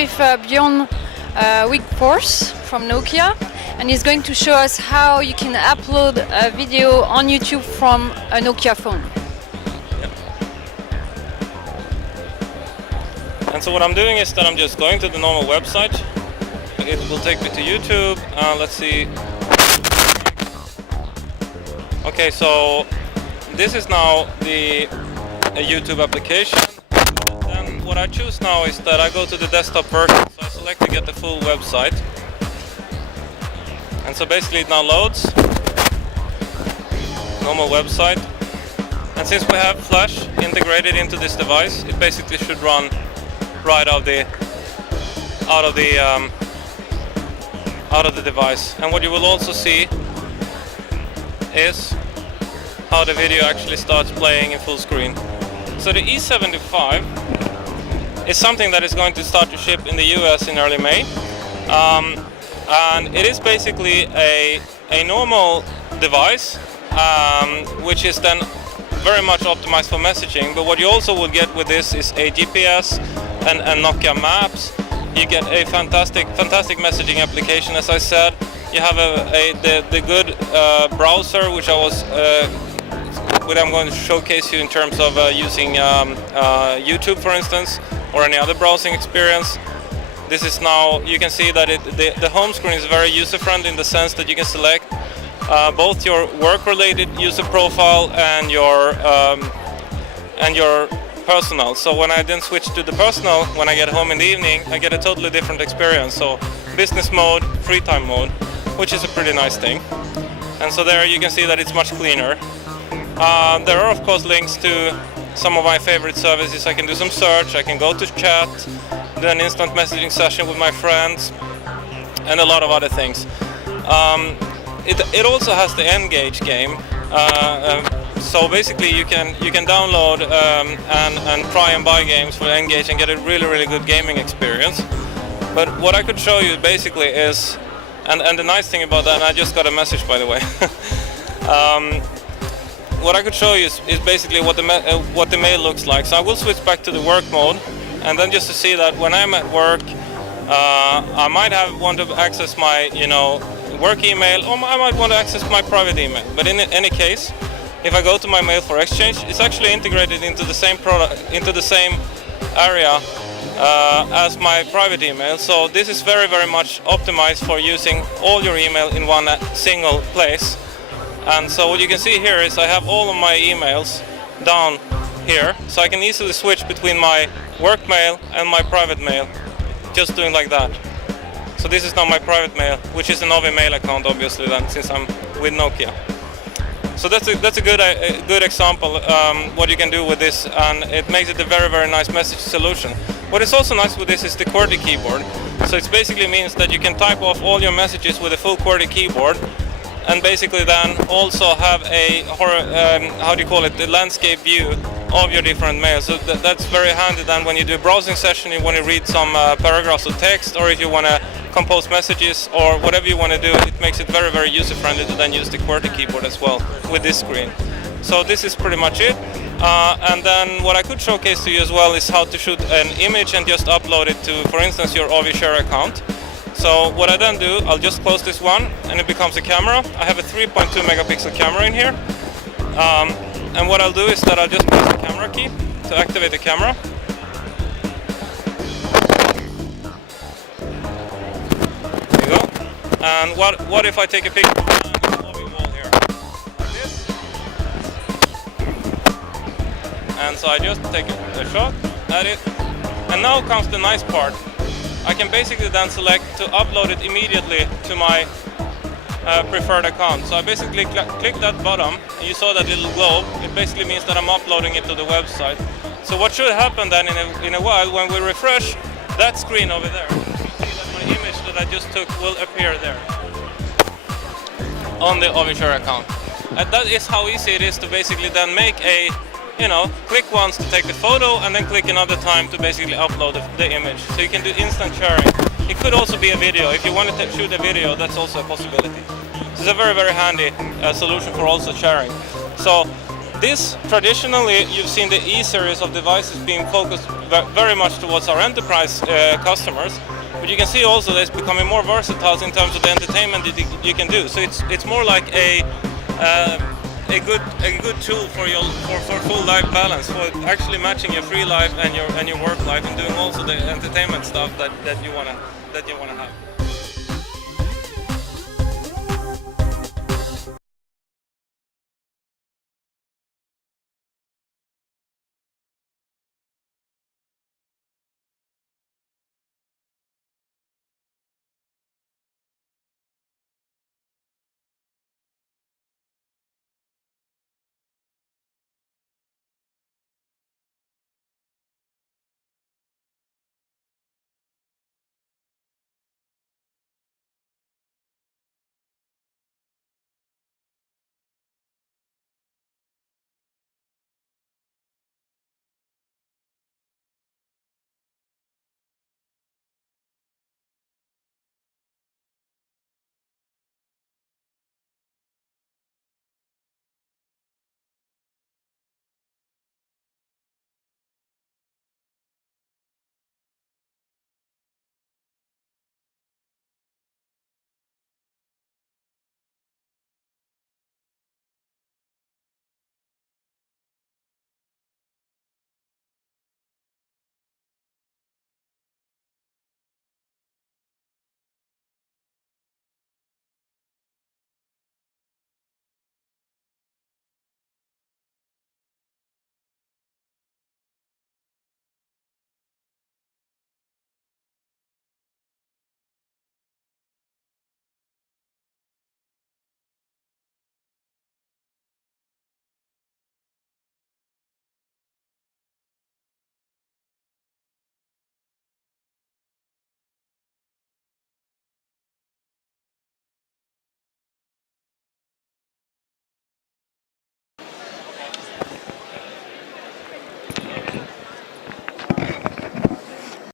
with Bjorn Wigforce from Nokia, and he's going to show us how you can upload a video on YouTube from a Nokia phone. And so what I'm doing is that I'm just going to the normal website. It will take me to YouTube. Let's see. Okay, so this is now a YouTube application. Then what I choose now is that I go to the desktop version. So I select to get the full website. And so basically it now loads. Normal website. And since we have Flash integrated into this device, it basically should run right out of the device. And what you will also see is how the video actually starts playing in full screen. So the E75 is something that is going to start to ship in the US in early May. And it is basically a normal device, which is then very much optimized for messaging. But what you also will get with this is a GPS and Nokia Maps. You get a fantastic messaging application. As I said, you have the good browser, which I'm going to showcase you in terms of using YouTube, for instance, or any other browsing experience. This is now, you can see that the home screen is very user-friendly in the sense that you can select both your work-related user profile and your personal. So when I then switch to the personal, when I get home in the evening, I get a totally different experience. So business mode, free time mode, which is a pretty nice thing. And so there you can see that it's much cleaner. There are of course links to some of my favorite services. I can do some search, I can go to chat, do an instant messaging session with my friends, and a lot of other things. It also has the Engage game. So basically you can download and try and buy games for Engage and get a really good gaming experience. But what I could show you basically is, and the nice thing about that, and I just got a message by the way, what I could show you is basically what the mail looks like. So I will switch back to the work mode, and then just to see that when I'm at work, I might want to access my work email, or I might want to access my private email. But in any case, if I go to my mail for exchange, it's actually integrated into the same area as my private email. So this is very much optimized for using all your email in one single place. And so what you can see here is I have all of my emails down here, so I can easily switch between my work mail and my private mail, just doing like that. So this is now my private mail, which is an Ovi mail account, obviously, then, since I'm with Nokia. So that's a good example what you can do with this, and it makes it a very nice message solution. What is also nice with this is the QWERTY keyboard. So it basically means that you can type off all your messages with a full QWERTY keyboard, and basically then also have a the landscape view of your different mails. So that's very handy then when you do a browsing session, you want to read some paragraphs of text, or if you want to compose messages or whatever you want to do, it makes it very user friendly to then use the QWERTY keyboard as well with this screen. So this is pretty much it. And then what I could showcase to you as well is how to shoot an image and just upload it to, for instance, your Ovi Share account. So what I then do, I'll just close this one and it becomes a camera. I have a 3.2 megapixel camera in here. And what I'll do is that I'll just press the camera key to activate the camera. There you go. And what if I take a picture of the Ovi wall here, like this? And so I just take a shot at it. And now comes the nice part. I can basically then select to upload it immediately to my preferred account. So I basically click that button, and you saw that little globe. It basically means that I'm uploading it to the website. So what should happen then in a while, when we refresh that screen over there, you see that my image that I just took will appear there on the Ovi Share account. And that is how easy it is to basically then make a click once to take the photo and then click another time to basically upload the image. So you can do instant sharing. It could also be a video. If you want to shoot a video, that's also a possibility. So it's a very handy solution for also sharing. So this, traditionally, you've seen the E series of devices being focused very much towards our enterprise customers. But you can see also that it's becoming more versatile in terms of the entertainment that you can do. So it's more like a good tool for full life balance, for actually matching your free life and your work life, and doing also the entertainment stuff that you wanna have.